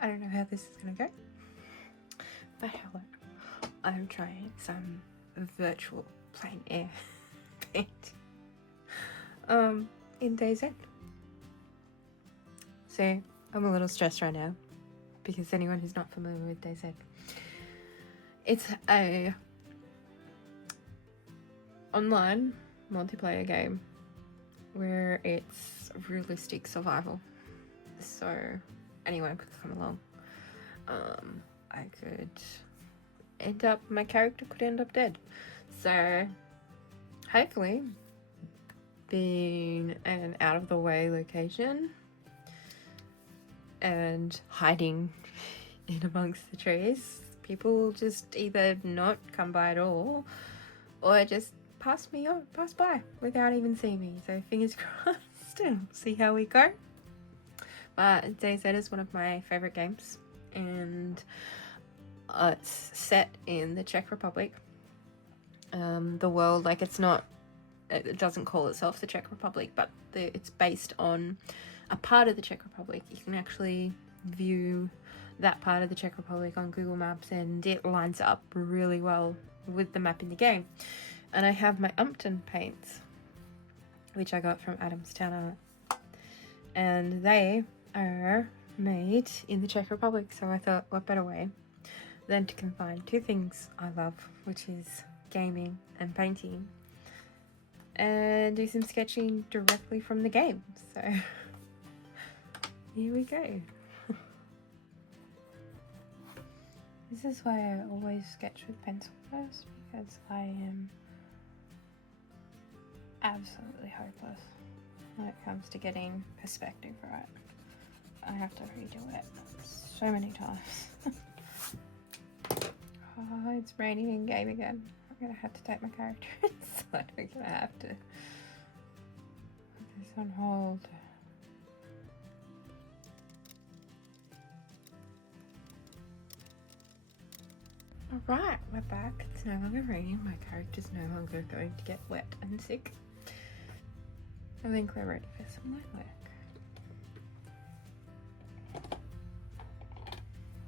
I don't know how this is gonna go, but hello, I'm trying some virtual plein air paint in DayZ. So I'm a little stressed right now because anyone who's not familiar with DayZ, it's a online multiplayer game where it's realistic survival. So anyone could come along. My character could end up dead. So hopefully being an out of the way location and hiding in amongst the trees, people will just either not come by at all or just pass by without even seeing me. So fingers crossed, and see how we go. But DayZ is one of my favorite games, and it's set in the Czech Republic. The world, like, it doesn't call itself the Czech Republic, but it's based on a part of the Czech Republic. You can actually view that part of the Czech Republic on Google Maps, and it lines up really well with the map in the game. And I have my Umton paints, which I got from Adamstown Art, and they are made in the Czech Republic. So I thought, what better way than to combine two things I love, which is gaming and painting, and do some sketching directly from the game. So here we go. This is why I always sketch with pencil first, because I am absolutely hopeless when it comes to getting perspective right. I have to redo it so many times. Oh, it's raining in game again. I'm gonna have to take my character inside. We're gonna have to put this on hold. Alright, we're back. It's no longer raining. My character's no longer going to get wet and sick. I think we're ready for some light work.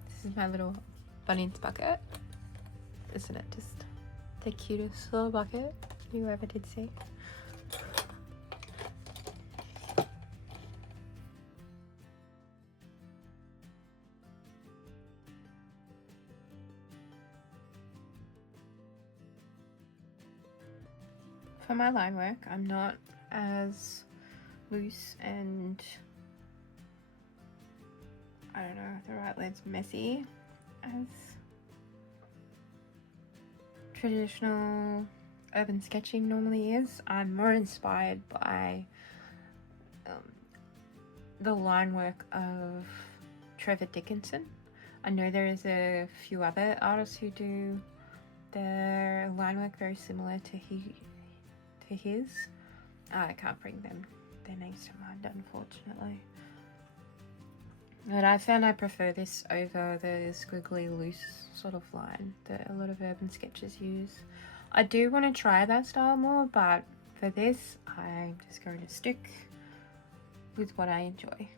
This is my little Bunnings bucket. Isn't it just the cutest little bucket you ever did see? For my line work, I'm not as loose and, I don't know if the right word's messy, as traditional urban sketching normally is. I'm more inspired by the line work of Trevor Dickinson. I know there is a few other artists who do their line work very similar to his. I can't bring their names to mind, unfortunately. But I found I prefer this over the squiggly loose sort of line that a lot of urban sketchers use. I do want to try that style more, but for this I'm just going to stick with what I enjoy.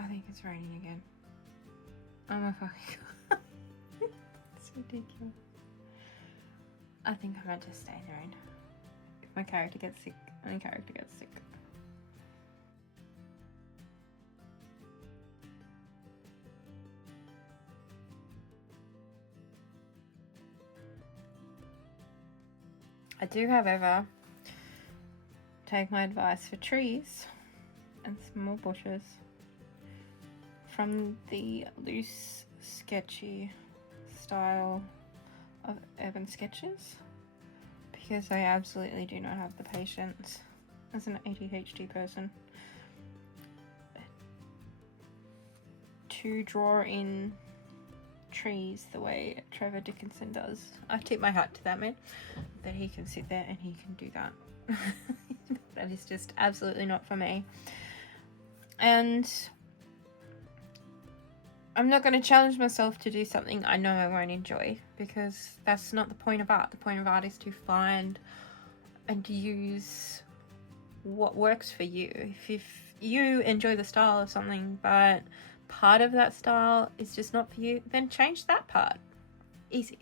I think it's raining again. Oh my fucking god. It's Ridiculous. I think I might just stay in the rain. If my character gets sick, my character gets sick. I do, however, take my advice for trees and small bushes from the loose, sketchy style of urban sketches, because I absolutely do not have the patience as an ADHD person to draw in trees the way Trevor Dickinson does. I tip my hat to that man, that he can sit there and he can do that. That is just absolutely not for me. And I'm not going to challenge myself to do something I know I won't enjoy, because that's not the point of art. The point of art is to find and use what works for you. If you enjoy the style of something, but part of that style is just not for you, then change that part. Easy.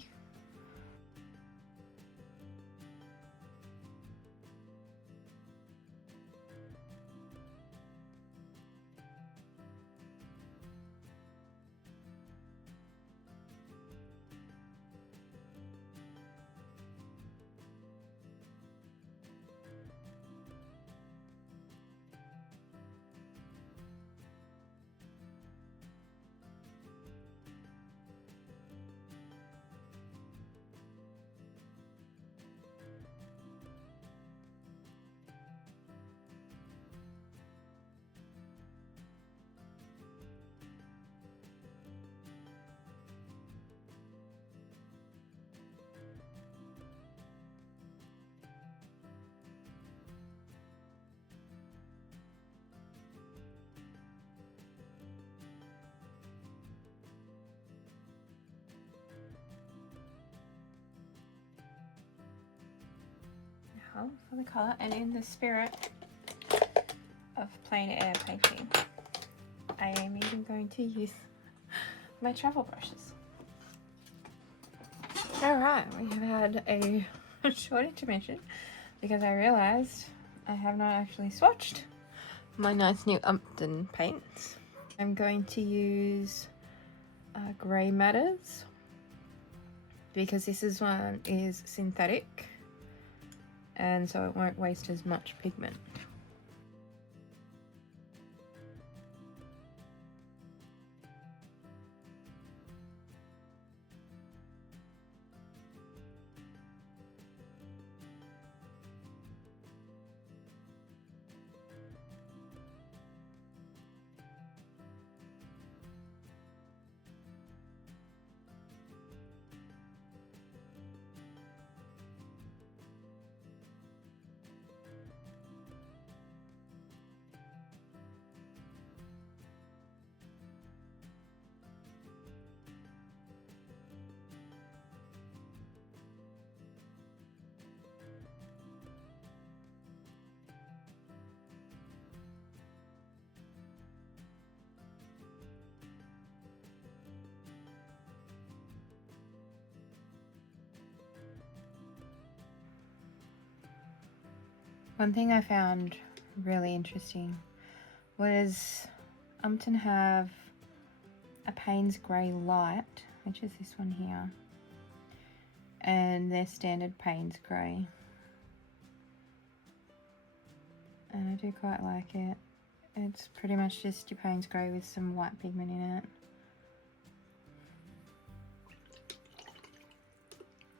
Now for the colour, and in the spirit of plein air painting, I am even going to use my travel brushes. Alright, we have had a short intermission because I realised I have not actually swatched my nice new Umton paints. I'm going to use Grey Matters because this one is synthetic, and so it won't waste as much pigment. One thing I found really interesting was Umton have a Payne's Grey Light, which is this one here, and their standard Payne's Grey. And I do quite like it. It's pretty much just your Payne's Grey with some white pigment in it.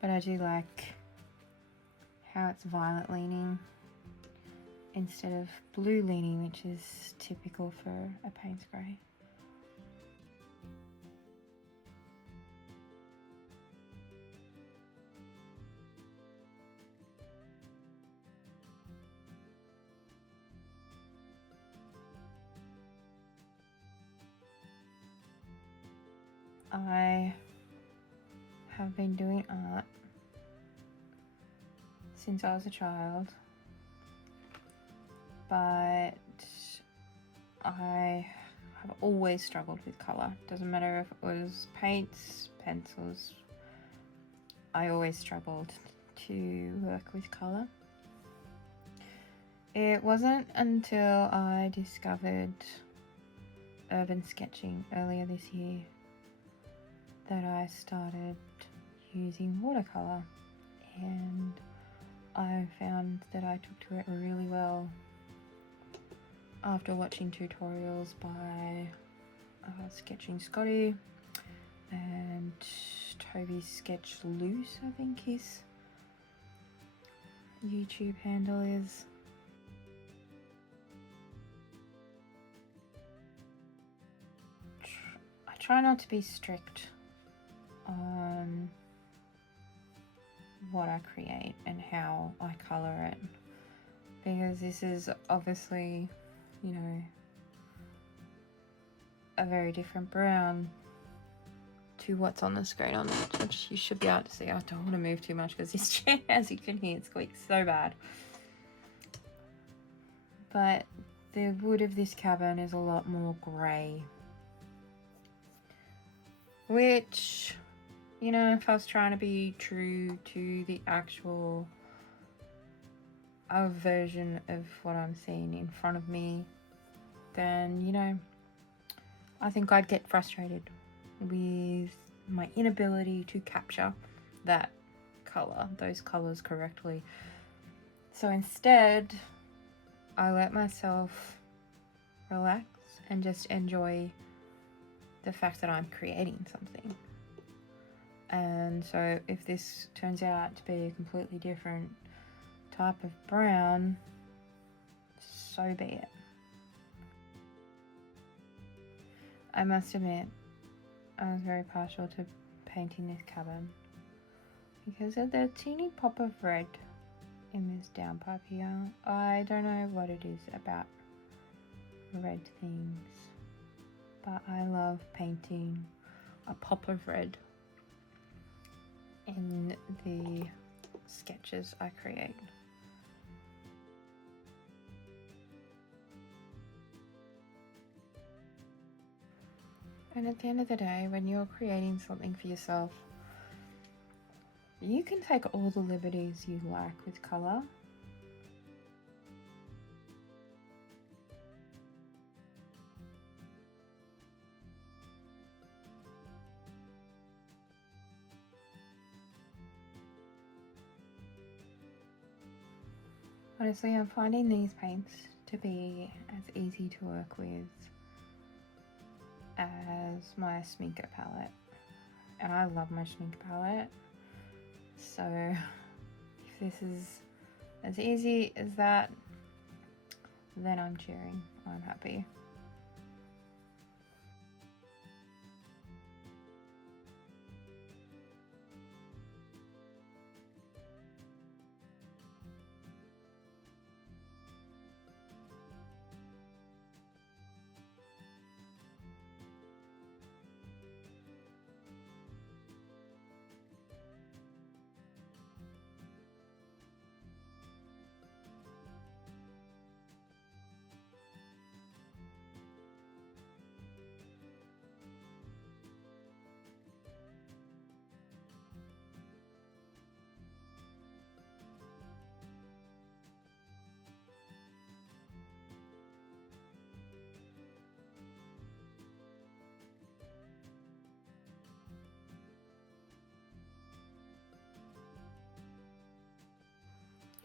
But I do like how it's violet leaning instead of blue leaning, which is typical for a Payne's Grey. I have been doing art since I was a child, but I have always struggled with colour. Doesn't matter if it was paints, pencils, I always struggled to work with colour. It wasn't until I discovered urban sketching earlier this year that I started using watercolour, and I found that I took to it really well after watching tutorials by Sketching Scotty and Toby's Sketch Loose, I think his YouTube handle is. I try not to be strict on what I create and how I colour it, because this is obviously, you know, a very different brown to what's on the screen on it, which you should be able to see. I don't want to move too much because this chair, as you can hear, it squeaks so bad. But the wood of this cabin is a lot more grey, which, you know, if I was trying to be true to the actual version of what I'm seeing in front of me, then, you know, I think I'd get frustrated with my inability to capture that colour, those colours correctly. So instead, I let myself relax and just enjoy the fact that I'm creating something. And so if this turns out to be a completely different type of brown, so be it. I must admit, I was very partial to painting this cabin because of the teeny pop of red in this downpipe here. I don't know what it is about red things, but I love painting a pop of red in the sketches I create. And at the end of the day, when you're creating something for yourself, you can take all the liberties you like with colour. Honestly, I'm finding these paints to be as easy to work with as my Schminker palette, and I love my Schminker palette, so if this is as easy as that, then I'm cheering, I'm happy.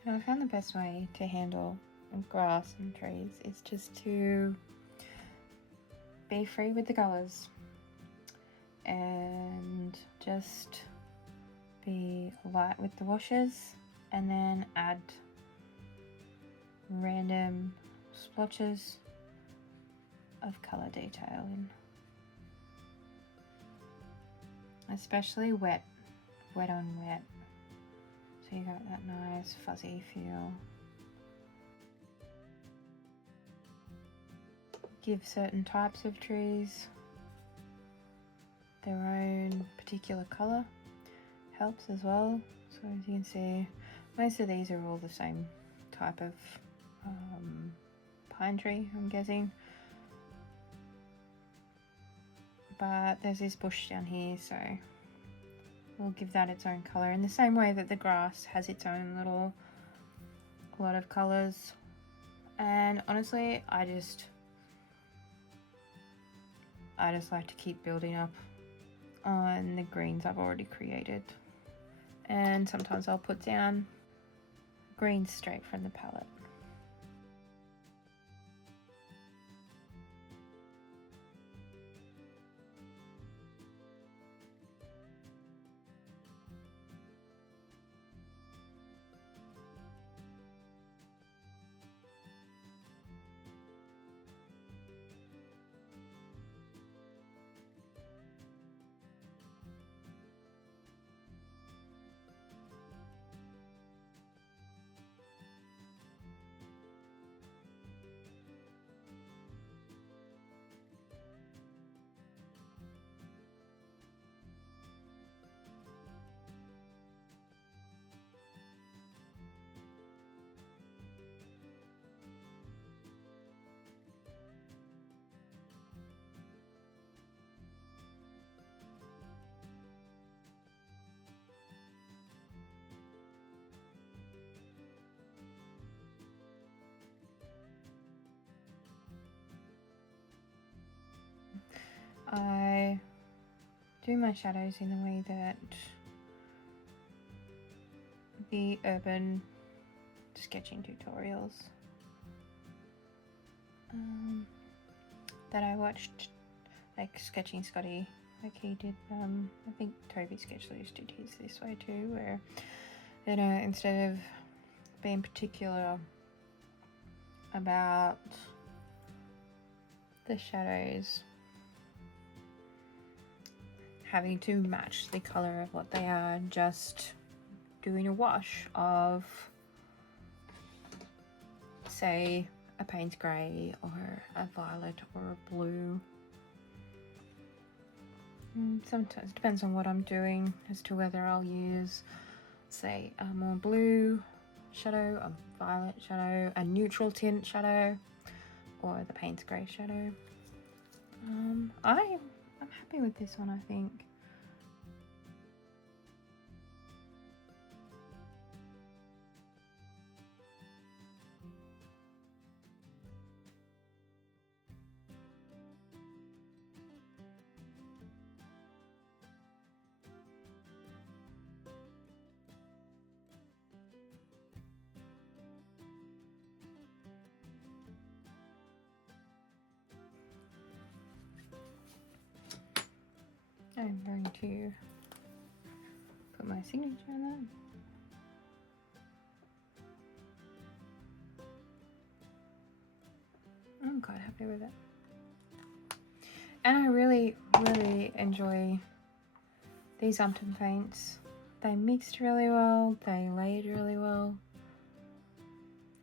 And I found the best way to handle grass and trees is just to be free with the colours and just be light with the washes, and then add random splotches of colour detail in, especially wet on wet. So you got that nice fuzzy feel. Give certain types of trees their own particular colour helps as well. So as you can see, most of these are all the same type of pine tree, I'm guessing. But there's this bush down here, so will give that its own colour, in the same way that the grass has its own little lot of colours. And honestly, I just like to keep building up on the greens I've already created. And sometimes I'll put down greens straight from the palette. I do my shadows in the way that the urban sketching tutorials that I watched, like Sketching Scotty, like he did, I think Toby Sketchloose did his this way too, where, you know, instead of being particular about the shadows having to match the color of what they are, just doing a wash of, say, a Payne's grey or a violet or a blue. Sometimes it depends on what I'm doing as to whether I'll use, say, a more blue shadow, a violet shadow, a neutral tint shadow, or the Payne's grey shadow. I'm happy with this one, I think. I'm going to put my signature on that. I'm quite happy with it. And I really enjoy these Umton paints. They mixed really well, they laid really well,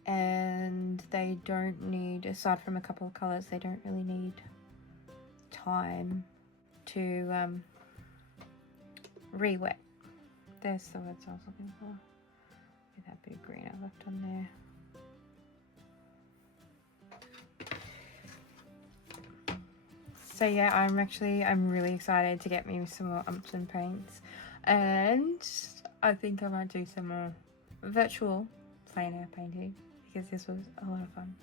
and they don't need, aside from a couple of colours, they don't really need time to re-wet. There's the words I was looking for. With that bit of green I left on there. So yeah, I'm really excited to get me some more Umton paints, and I think I might do some more virtual plein air painting because this was a lot of fun.